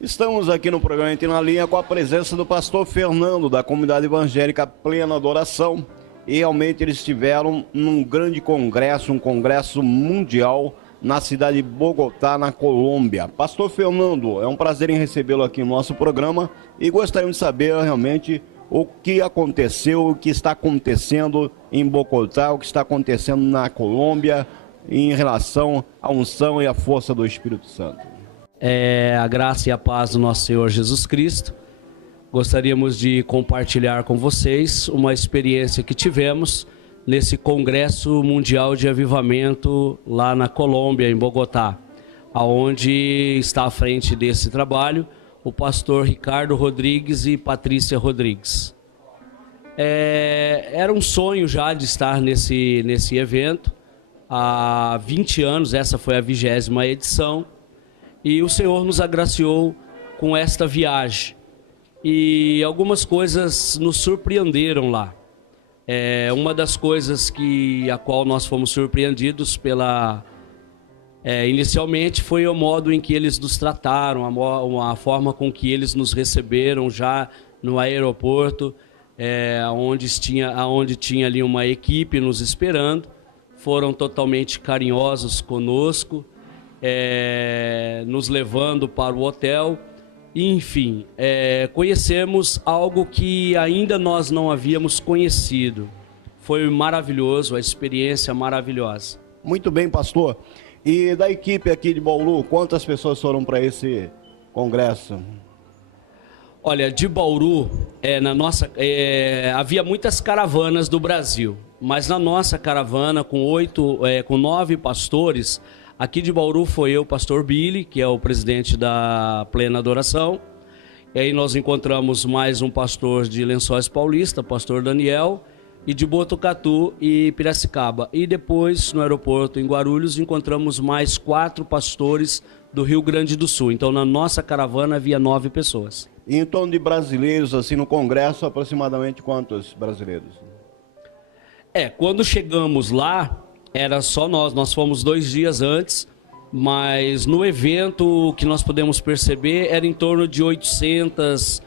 Estamos aqui no programa Entre na Linha com a presença do pastor Fernando, da comunidade evangélica Plena Adoração. E realmente eles estiveram num grande congresso, um congresso mundial na cidade de Bogotá, na Colômbia. Pastor Fernando, é um prazer em recebê-lo aqui no nosso programa e gostaríamos de saber realmente o que aconteceu, o que está acontecendo em Bogotá, o que está acontecendo na Colômbia em relação à unção e à força do Espírito Santo. A graça e a paz do nosso Senhor Jesus Cristo. Gostaríamos de compartilhar com vocês uma experiência que tivemos nesse Congresso Mundial de Avivamento lá na Colômbia, em Bogotá, aonde está à frente desse trabalho o pastor Ricardo Rodrigues e Patrícia Rodrigues. Era um sonho já de estar nesse evento há 20 anos, essa foi a 20ª edição. E o Senhor nos agraciou com esta viagem. E algumas coisas nos surpreenderam lá. Uma das coisas a qual nós fomos surpreendidos inicialmente foi o modo em que eles nos trataram, a forma com que eles nos receberam já no aeroporto, onde tinha ali uma equipe nos esperando. Foram totalmente carinhosos conosco. Nos levando para o hotel, enfim, conhecemos algo que ainda nós não havíamos conhecido. Foi maravilhoso, a experiência maravilhosa. Muito bem, pastor. E da equipe aqui de Bauru, quantas pessoas foram para esse congresso? Olha, de Bauru, havia muitas caravanas do Brasil, mas na nossa caravana, com 9 pastores, aqui de Bauru foi eu, pastor Billy, que é o presidente da Plena Adoração. E aí nós encontramos mais um pastor de Lençóis Paulista, pastor Daniel, e de Botucatu e Piracicaba. E depois, no aeroporto em Guarulhos, encontramos mais 4 pastores do Rio Grande do Sul. Então, na nossa caravana havia 9 pessoas. E em torno de brasileiros, assim, no congresso, aproximadamente quantos brasileiros? Quando chegamos lá, era só nós fomos 2 dias antes, mas no evento o que nós podemos perceber era em torno de 800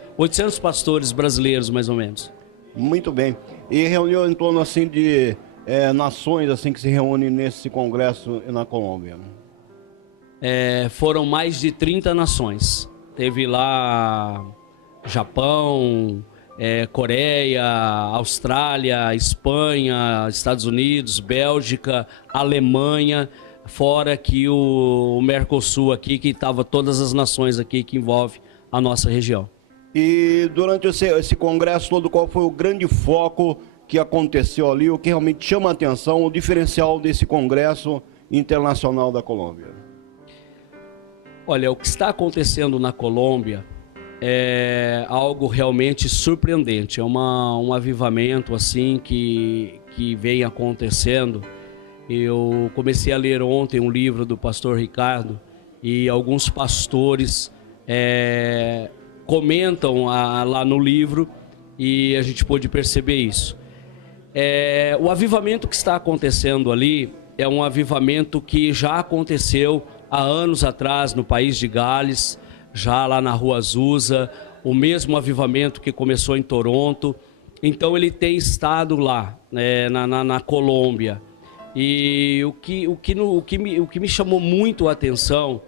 pastores brasileiros, mais ou menos. Muito bem. E reuniu em torno assim de nações assim que se reúnem nesse congresso na Colômbia? Foram mais de 30 nações. Teve lá Japão, Coreia, Austrália, Espanha, Estados Unidos, Bélgica, Alemanha, fora que o Mercosul aqui, que estava todas as nações aqui que envolve a nossa região. E durante esse congresso todo, qual foi o grande foco que aconteceu ali, o que realmente chama a atenção, o diferencial desse congresso internacional da Colômbia? Olha, o que está acontecendo na Colômbia é algo realmente surpreendente. É um avivamento assim que vem acontecendo. Eu comecei a ler ontem um livro do pastor Ricardo e alguns pastores comentam lá no livro e a gente pôde perceber isso. O avivamento que está acontecendo ali é um avivamento que já aconteceu há anos atrás no país de Gales, já lá na Rua Azusa, o mesmo avivamento que começou em Toronto. Então ele tem estado lá, na Colômbia. E o que me chamou muito a atenção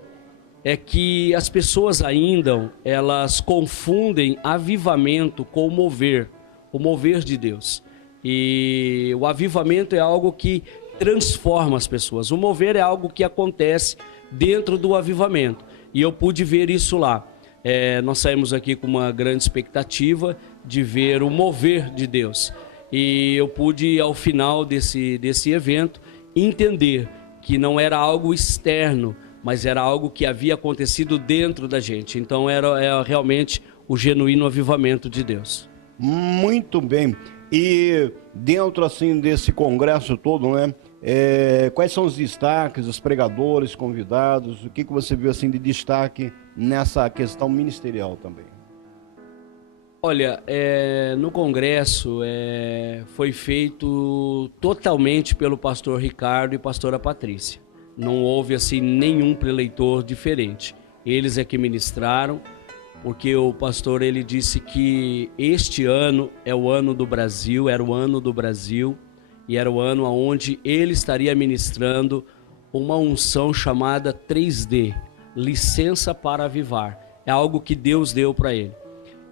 é que as pessoas ainda, elas confundem avivamento com o mover de Deus. E o avivamento é algo que transforma as pessoas. O mover é algo que acontece dentro do avivamento. E eu pude ver isso lá. Nós saímos aqui com uma grande expectativa de ver o mover de Deus. E eu pude, ao final desse evento, entender que não era algo externo, mas era algo que havia acontecido dentro da gente. Então era realmente o genuíno avivamento de Deus. Muito bem. E dentro assim desse congresso todo, né? Quais são os destaques, os pregadores, convidados? O que você viu assim de destaque nessa questão ministerial também? Olha, no congresso foi feito totalmente pelo pastor Ricardo e pastora Patrícia. Não houve assim nenhum preleitor diferente. eles é que ministraram, porque o pastor ele disse que este ano é o ano do Brasil, era o ano do Brasil, e era o ano onde ele estaria ministrando uma unção chamada 3D, licença para avivar. É algo que Deus deu para ele.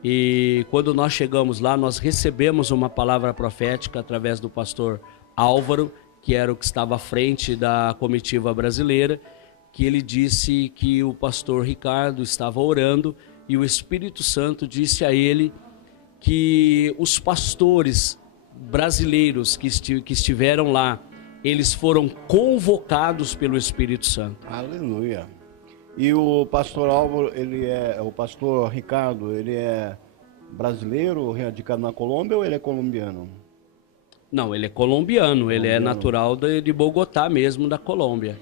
E quando nós chegamos lá, nós recebemos uma palavra profética através do pastor Álvaro, que era o que estava à frente da comitiva brasileira, que ele disse que o pastor Ricardo estava orando e o Espírito Santo disse a ele que os pastores brasileiros que estiveram lá, eles foram convocados pelo Espírito Santo. Aleluia. E o pastor Álvaro, o pastor Ricardo, ele é brasileiro, radicado na Colômbia, ou ele é colombiano? Não, ele é colombiano, ele é natural de Bogotá mesmo, da Colômbia.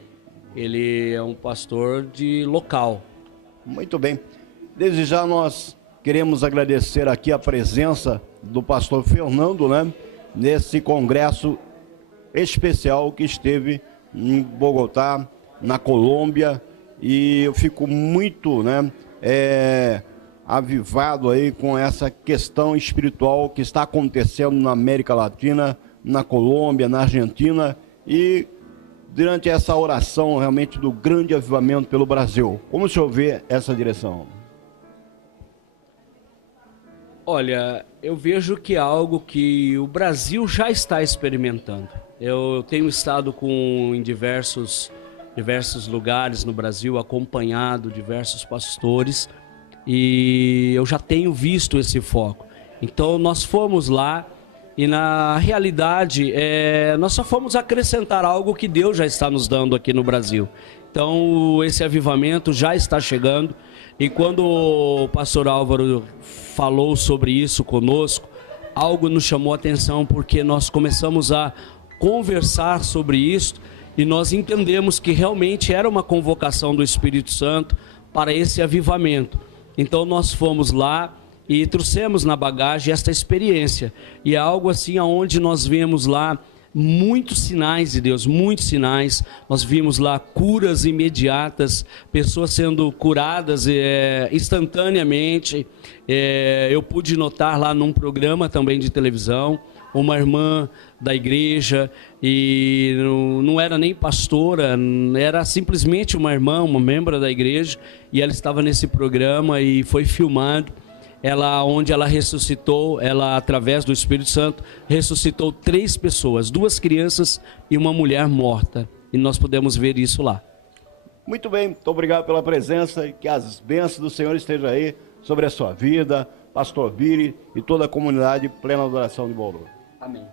Ele é um pastor de local. Muito bem. Desde já nós queremos agradecer aqui a presença do pastor Fernando, né, nesse congresso especial que esteve em Bogotá, na Colômbia, e eu fico muito, né, avivado aí com essa questão espiritual que está acontecendo na América Latina, na Colômbia, na Argentina, e durante essa oração realmente do grande avivamento pelo Brasil. Como o senhor vê essa direção? Olha, eu vejo que é algo que o Brasil já está experimentando. Eu tenho estado em diversos lugares no Brasil, acompanhado diversos pastores, e eu já tenho visto esse foco. Então nós fomos lá e na realidade nós só fomos acrescentar algo que Deus já está nos dando aqui no Brasil. Então esse avivamento já está chegando, e quando o pastor Álvaro falou sobre isso conosco, algo nos chamou a atenção, porque nós começamos a conversar sobre isso e nós entendemos que realmente era uma convocação do Espírito Santo para esse avivamento. Então nós fomos lá e trouxemos na bagagem esta experiência, e é algo assim aonde nós vemos lá muitos sinais de Deus, muitos sinais. Nós vimos lá curas imediatas, pessoas sendo curadas instantaneamente. Eu pude notar lá num programa também de televisão, uma irmã da igreja, e não era nem pastora, era simplesmente uma irmã, uma membro da igreja, e ela estava nesse programa e foi filmado. Onde ela ressuscitou, ela através do Espírito Santo ressuscitou 3 pessoas, 2 crianças e uma mulher morta, e nós podemos ver isso lá. Muito bem, muito obrigado pela presença, e que as bênçãos do Senhor estejam aí sobre a sua vida, pastor Biri e toda a comunidade Plena Adoração de Bauru. Amém.